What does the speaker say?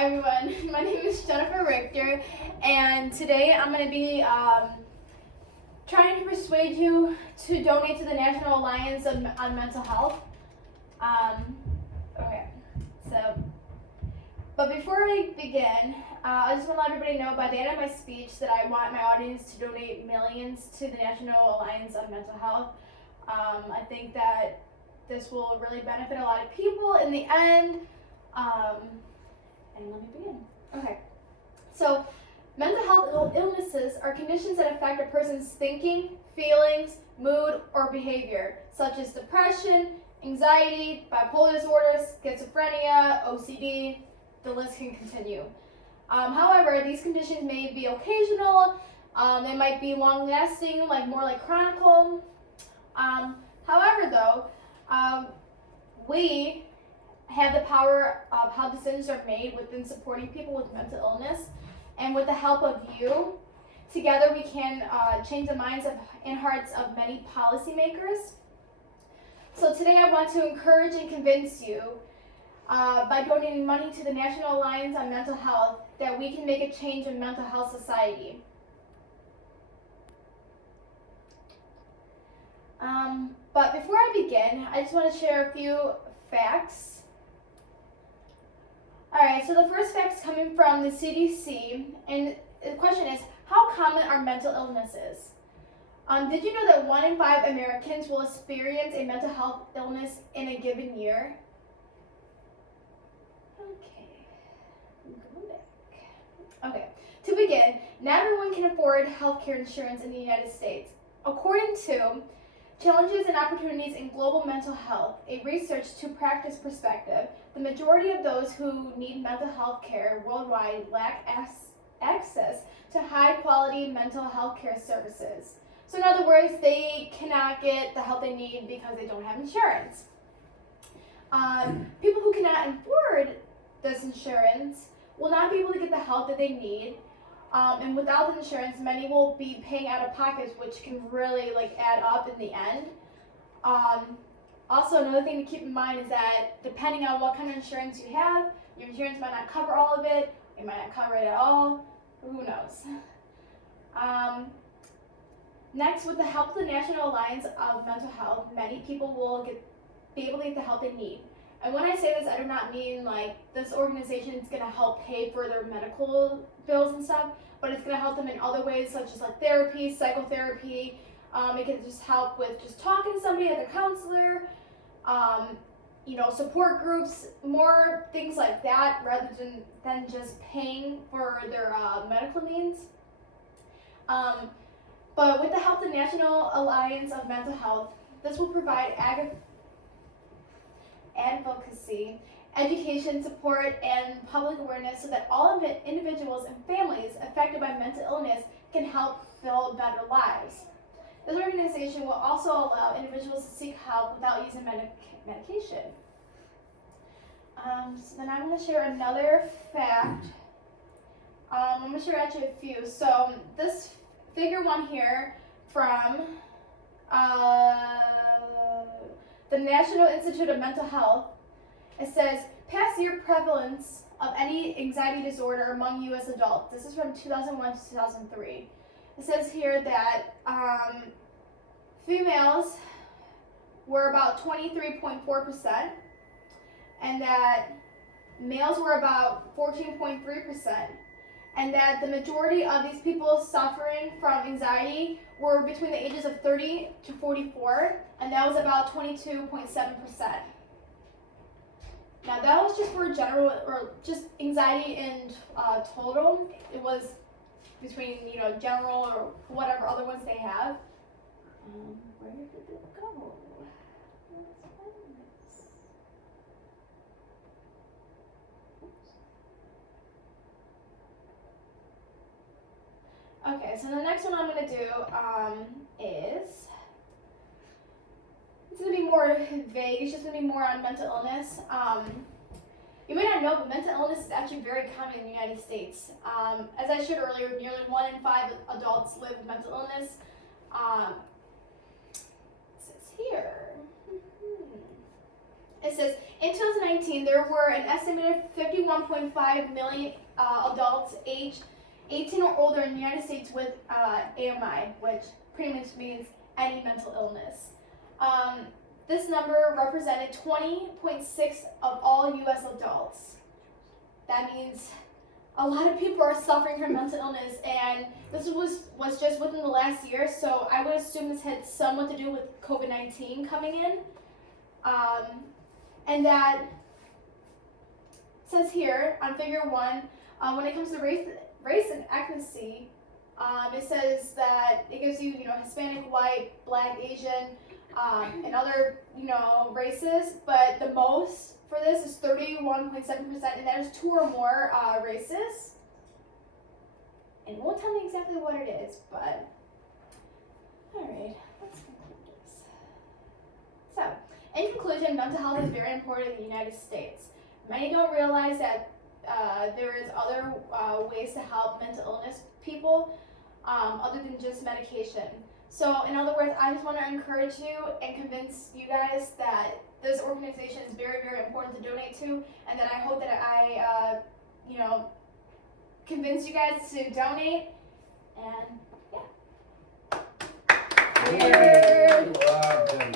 Hi everyone, my name is Jennifer Richter, and today I'm going to be trying to persuade you to donate to the National Alliance on Mental Health. But before I begin, I just want to let everybody know by the end of my speech that I want my audience to donate millions to the National Alliance on Mental Health. I think that this will really benefit a lot of people in the end. And let me begin. Okay, so mental health illnesses are conditions that affect a person's thinking, feelings, mood, or behavior, such as depression, anxiety, bipolar disorder, schizophrenia, OCD. The list can continue. However, these conditions may be occasional. They might be long-lasting, more like chronic. However, though, we have the power of how decisions are made within supporting people with mental illness, and with the help of you, together we can change the minds and hearts of many policymakers. So today I want to encourage and convince you by donating money to the National Alliance on Mental Health that we can make a change in mental health society. But before I begin, I just want to share a few facts. Alright, so the first fact is coming from the CDC, and the question is, how common are mental illnesses? Did you know that 1 in 5 Americans will experience a mental health illness in a given year? Okay, to begin, not everyone can afford healthcare insurance in the United States. According to Challenges and Opportunities in Global Mental Health, a Research to Practice perspective, the majority of those who need mental health care worldwide lack access to high-quality mental health care services. So in other words, they cannot get the help they need because they don't have insurance. People who cannot afford this insurance will not be able to get the help that they need. And without the insurance, many will be paying out of pockets, which can really add up in the end. Also, another thing to keep in mind is that depending on what kind of insurance you have, your insurance might not cover all of it, it might not cover it at all, who knows. Next, with the help of the National Alliance of Mental Health, many people will be able to get the help they need. And when I say this, I do not mean this organization is going to help pay for their medical bills and stuff, but it's going to help them in other ways, such as therapy, psychotherapy. It can just help with just talking to somebody, like a counselor, support groups, more things like that, rather than just paying for their medical needs. But with the help of the National Alliance of Mental Health, this will provide advocacy, education, support, and public awareness so that all individuals and families affected by mental illness can help build better lives. This organization will also allow individuals to seek help without using medication. So then I'm going to share another fact. I'm going to share actually a few. So this figure 1 here from the National Institute of Mental Health, it says, past year prevalence of any anxiety disorder among U.S. adults. This is from 2001 to 2003. It says here that females were about 23.4%, and that males were about 14.3%, and that the majority of these people suffering from anxiety were between the ages of 30 to 44, and that was about 22.7%. Now that was just for general, or just anxiety in total. It was between general or whatever other ones they have. Where did it go? Let's find this. Okay, so the next one I'm going to do is, it's going to be more vague. It's just going to be more on mental illness. You may not know, but mental illness is actually very common in the United States. As I shared earlier, nearly 1 in 5 adults live with mental illness. It says here, it says in 2019, there were an estimated 51.5 million adults aged 18 or older in the United States with AMI, which pretty much means any mental illness. This number represented 20.6 of all U.S. adults. That means a lot of people are suffering from mental illness, and this was just within the last year, so I would assume this had somewhat to do with COVID-19 coming in. And that says here on figure 1, when it comes to race and ethnicity, it says that it gives you, Hispanic, white, black, Asian, and other, races, but the most for this is 31.7%, and that is 2 or more races. And it won't tell me exactly what it is, but alright, let's conclude this. So, in conclusion, mental health is very important in the United States. Many don't realize that there is other ways to help mental illness people other than just medication. So, in other words, I just want to encourage you and convince you guys that this organization is very, very important to donate to, and that I hope that I, convince you guys to donate, and yeah. Wow, Jenny.